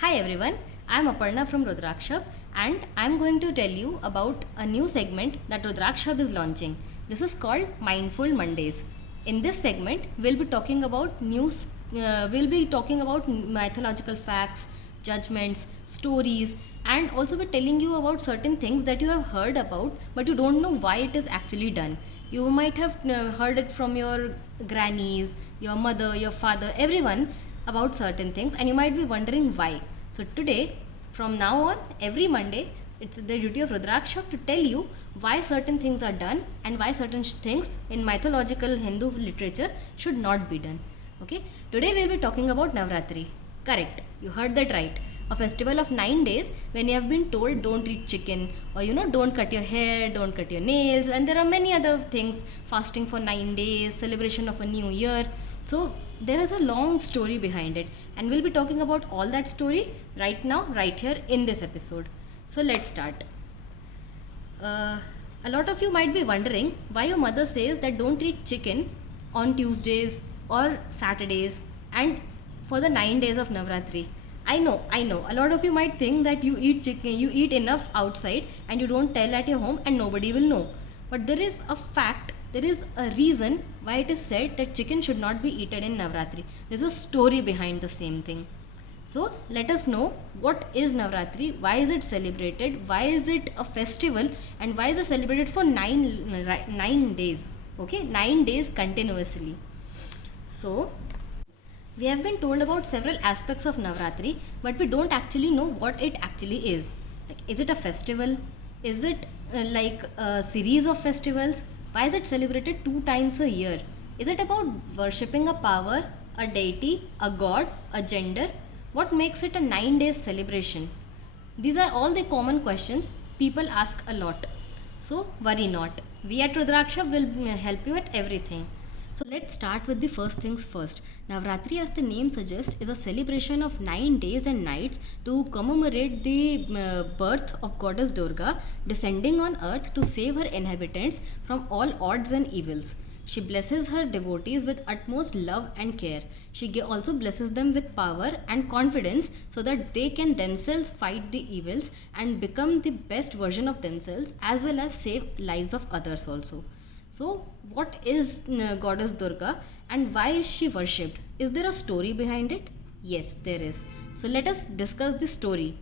Hi everyone, I am Aparna from Rudraksha Hub and I am going to tell you about a new segment that Rudraksha Hub is launching. This is called Mindful Mondays. In this segment, we'll be talking about mythological facts, judgments, stories, and also be telling you about certain things that you have heard about but you don't know why it is actually done. You might have heard it from your grannies, your mother, your father, everyone about certain things, and you might be wondering why. So today, from now on, every Monday, it's the duty of Rudraksha to tell you why certain things are done and why certain things in mythological Hindu literature should not be done. Okay, today we'll be talking about Navratri. Correct, you heard that right. A festival of 9 days when you have been told don't eat chicken, or don't cut your hair, don't cut your nails, and there are many other things, fasting for 9 days, celebration of a new year. So there is a long story behind it, and we'll be talking about all that story right now, right here in this episode. So let's start. A lot of you might be wondering why your mother says that don't eat chicken on Tuesdays or Saturdays and for the 9 days of Navratri. I know. A lot of you might think that you eat chicken, you eat enough outside and you don't tell at your home and nobody will know. But there is a fact, there is a reason why it is said that chicken should not be eaten in Navratri. There's a story behind the same thing. So let us know what is Navratri, why is it celebrated, why is it a festival, and why is it celebrated for 9 days. Okay, 9 days continuously. So we have been told about several aspects of Navratri, but we don't actually know what it actually is. Like, is it a festival? Is it like a series of festivals? Why is it celebrated 2 times a year? Is it about worshipping a power, a deity, a god, a gender? What makes it a 9 days celebration? These are all the common questions people ask a lot. So worry not. We at Rudraksha will help you at everything. So let's start with the first things first. Navratri, as the name suggests, is a celebration of 9 days and nights to commemorate the birth of goddess Durga descending on earth to save her inhabitants from all odds and evils. She blesses her devotees with utmost love and care. She also blesses them with power and confidence so that they can themselves fight the evils and become the best version of themselves, as well as save lives of others also. So, what is Goddess Durga and why is she worshipped? Is there a story behind it? Yes, there is. So, let us discuss the story.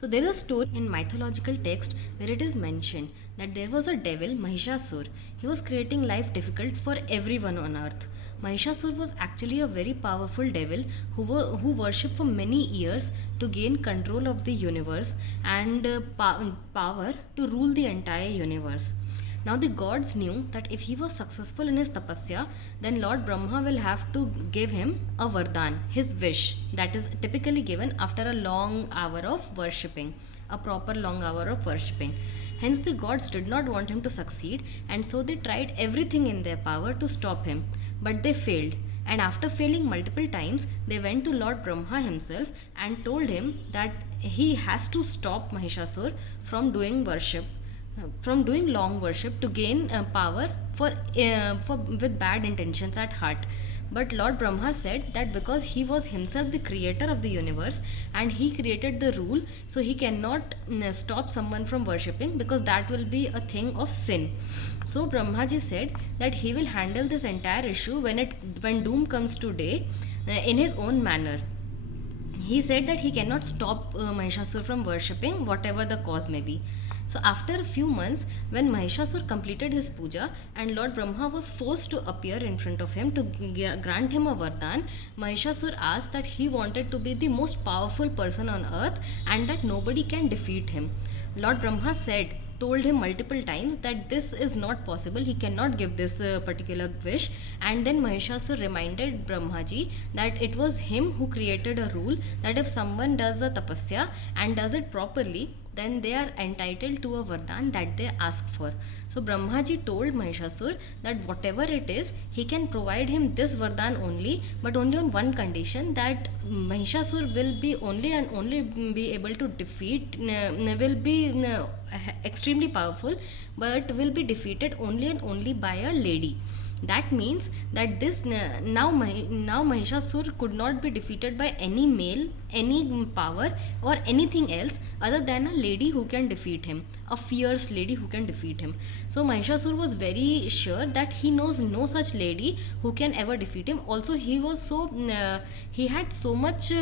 So, there is a story in mythological text where it is mentioned that there was a devil, Mahishasur. He was creating life difficult for everyone on earth. Mahishasur was actually a very powerful devil who worshipped for many years to gain control of the universe and power to rule the entire universe. Now the gods knew that if he was successful in his tapasya, then Lord Brahma will have to give him a vardhan, his wish, that is typically given after a long hour of worshipping, a proper long hour of worshipping. Hence the gods did not want him to succeed, and so they tried everything in their power to stop him, but they failed. And after failing multiple times, they went to Lord Brahma himself and told him that he has to stop Mahishasur from doing long worship to gain power for with bad intentions at heart. But Lord Brahma said that because he was himself the creator of the universe and he created the rule, so he cannot stop someone from worshipping, because that will be a thing of sin. So Brahmaji said that he will handle this entire issue when doom comes today in his own manner. He said that he cannot stop Mahishasur from worshipping, whatever the cause may be. So after a few months, when Mahishasur completed his puja and Lord Brahma was forced to appear in front of him to grant him a vardhan, Mahishasur asked that he wanted to be the most powerful person on earth and that nobody can defeat him. Lord Brahma told him multiple times that this is not possible, he cannot give this particular wish. And then Mahishasur reminded Brahmaji that it was him who created a rule that if someone does a tapasya and does it properly, then they are entitled to a vardhan that they ask for. So Brahmaji told Mahishasur that whatever it is, he can provide him this vardhan only, but only on one condition, that Mahishasur will be only and only be able to defeat, will be extremely powerful, but will be defeated only and only by a lady. That means that now Mahishasur could not be defeated by any male, any power, or anything else other than a lady who can defeat him, a fierce lady who can defeat him. So Mahishasur was very sure that he knows no such lady who can ever defeat him. Also, he had so much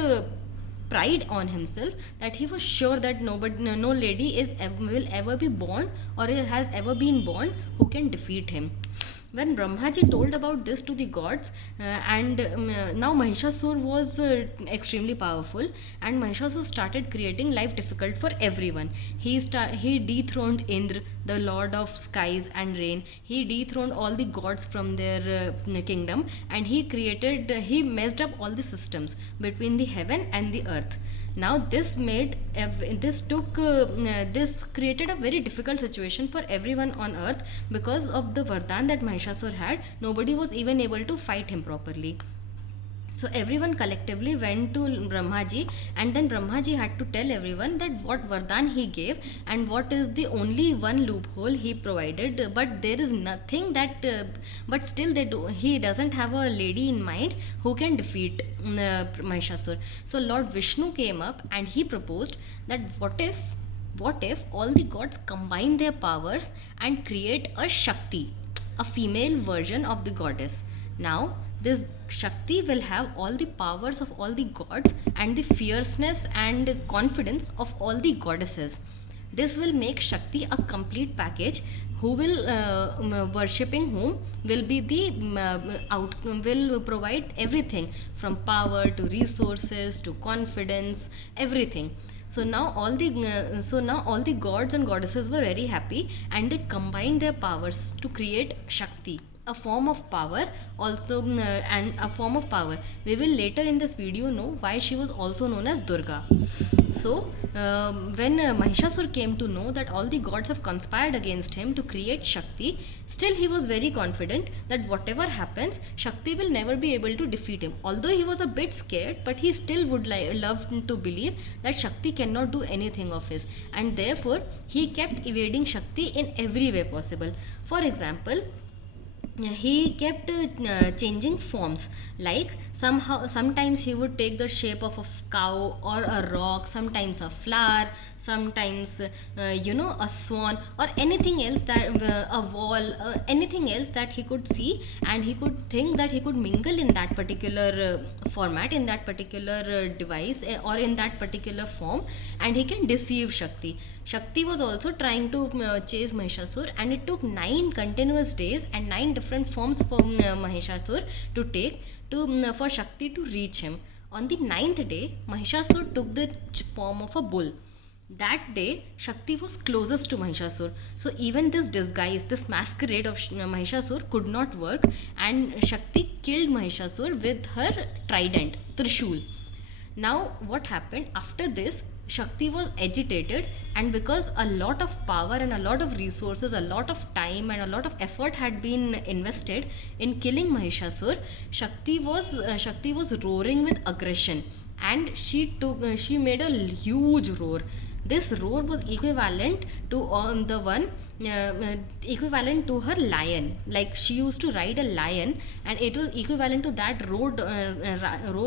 pride on himself that he was sure that no lady will ever be born or has ever been born who can defeat him. When Brahmaji told about this to the gods, now Mahishasur was extremely powerful, and Mahishasur started creating life difficult for everyone. He dethroned Indra, the lord of skies and rain. He dethroned all the gods from their kingdom, and he messed up all the systems between the heaven and the earth. Now this created a very difficult situation for everyone on earth. Because of the Vardhan that Mahishasur had, nobody was even able to fight him properly. So everyone collectively went to Brahmaji, and then Brahmaji had to tell everyone that what Vardhan he gave and what is the only one loophole he provided. But there is nothing that, but still he doesn't have a lady in mind who can defeat Mahishasur. So Lord Vishnu came up and he proposed that what if all the gods combine their powers and create a Shakti, a female version of the goddess. Now this Shakti will have all the powers of all the gods and the fierceness and confidence of all the goddesses. This will make Shakti a complete package. Who will worshipping whom will be will provide everything from power to resources to confidence, everything. So now all the gods and goddesses were very happy, and they combined their powers to create Shakti, a form of power also, and a form of power. We will later in this video know why she was also known as Durga. So when Mahishasur came to know that all the gods have conspired against him to create Shakti, still he was very confident that whatever happens, Shakti will never be able to defeat him. Although he was a bit scared, but he still would love to believe that Shakti cannot do anything of his, and therefore he kept evading Shakti in every way possible. For example, he kept changing forms. Like sometimes he would take the shape of a cow or a rock, sometimes a flower, sometimes a swan, or anything else that a wall, anything else that he could see, and he could think that he could mingle in that particular format, in that particular device, or in that particular form, and he can deceive Shakti. Shakti was also trying to chase Mahishasur, and it took 9 continuous days and 9 different forms for Mahishasur to take for Shakti to reach him. On the 9th day, Mahishasur took the form of a bull. That day, Shakti was closest to Mahishasur. So even this disguise, this masquerade of Mahishasur could not work, and Shakti killed Mahishasur with her trident, Trishul. Now what happened after this? Shakti was agitated, and because a lot of power and a lot of resources, a lot of time and a lot of effort had been invested in killing Mahishasur, Shakti was roaring with aggression, and she made a huge roar. This roar was equivalent to equivalent to her lion. Like she used to ride a lion, and it was equivalent to that roar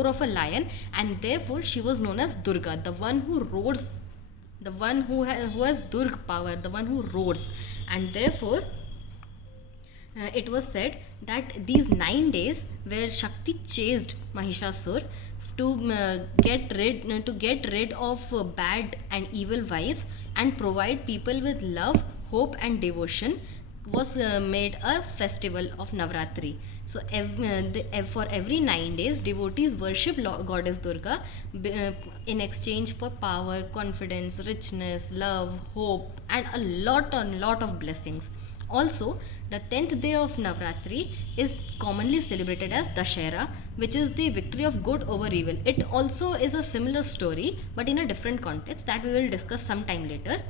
of a lion, and therefore she was known as Durga, the one who roars, the one who has Durga power, the one who roars. And therefore it was said that these 9 days where Shakti chased Mahishasur to get rid of bad and evil vibes and provide people with love, hope and devotion, was made a festival of Navratri. So for every 9 days, devotees worship goddess Durga in exchange for power, confidence, richness, love, hope, and a lot of blessings. Also, the 10th day of Navratri is commonly celebrated as Dashera, which is the victory of good over evil. It also is a similar story, but in a different context that we will discuss sometime later.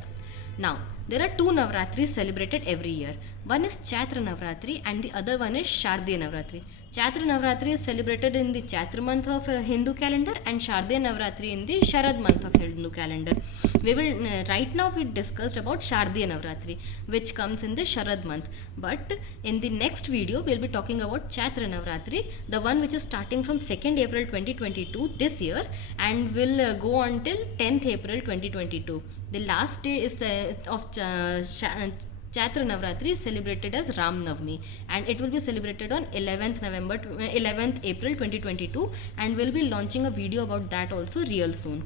Now, there are 2 Navratris celebrated every year. One is Chatra Navratri and the other one is Shardiya Navratri. Chatra Navratri is celebrated in the Chatra month of Hindu calendar and Shardiya Navratri in the Sharad month of Hindu calendar. We will right now we discussed about Shardiya Navratri, which comes in the Sharad month. But in the next video we will be talking about Chatra Navratri, the one which is starting from 2nd April 2022 this year and will go until 10th April 2022. The last day is of Chatra Navratri is celebrated as Ram Navami, and it will be celebrated on 11th April 2022, and we'll be launching a video about that also real soon.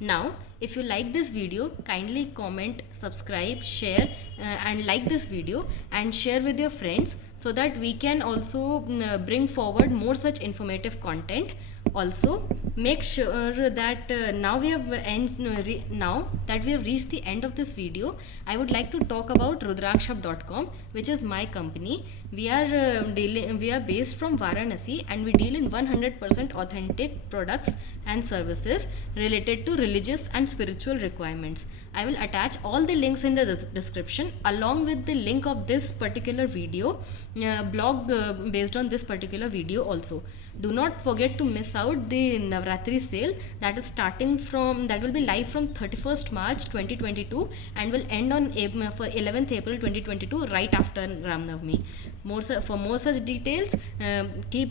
Now, if you like this video, kindly comment, subscribe, share and like this video and share with your friends so that we can also bring forward more such informative content. Also, make sure that now that we have reached the end of this video, I would like to talk about Rudraksha.com, which is my company. We are based from Varanasi, and we deal in 100% authentic products and services related to religious and spiritual requirements. I will attach all the links in the description along with the link of this particular video, blog based on this particular video also. Do not forget to miss out the Navratri sale that will be live from 31st March 2022 and will end on 11th April 2022 right after Ram Navami. For more such details, stay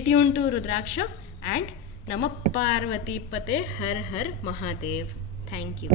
tuned to Rudraksha, and Namah Parvati Pate Har Har Mahadev. Thank you.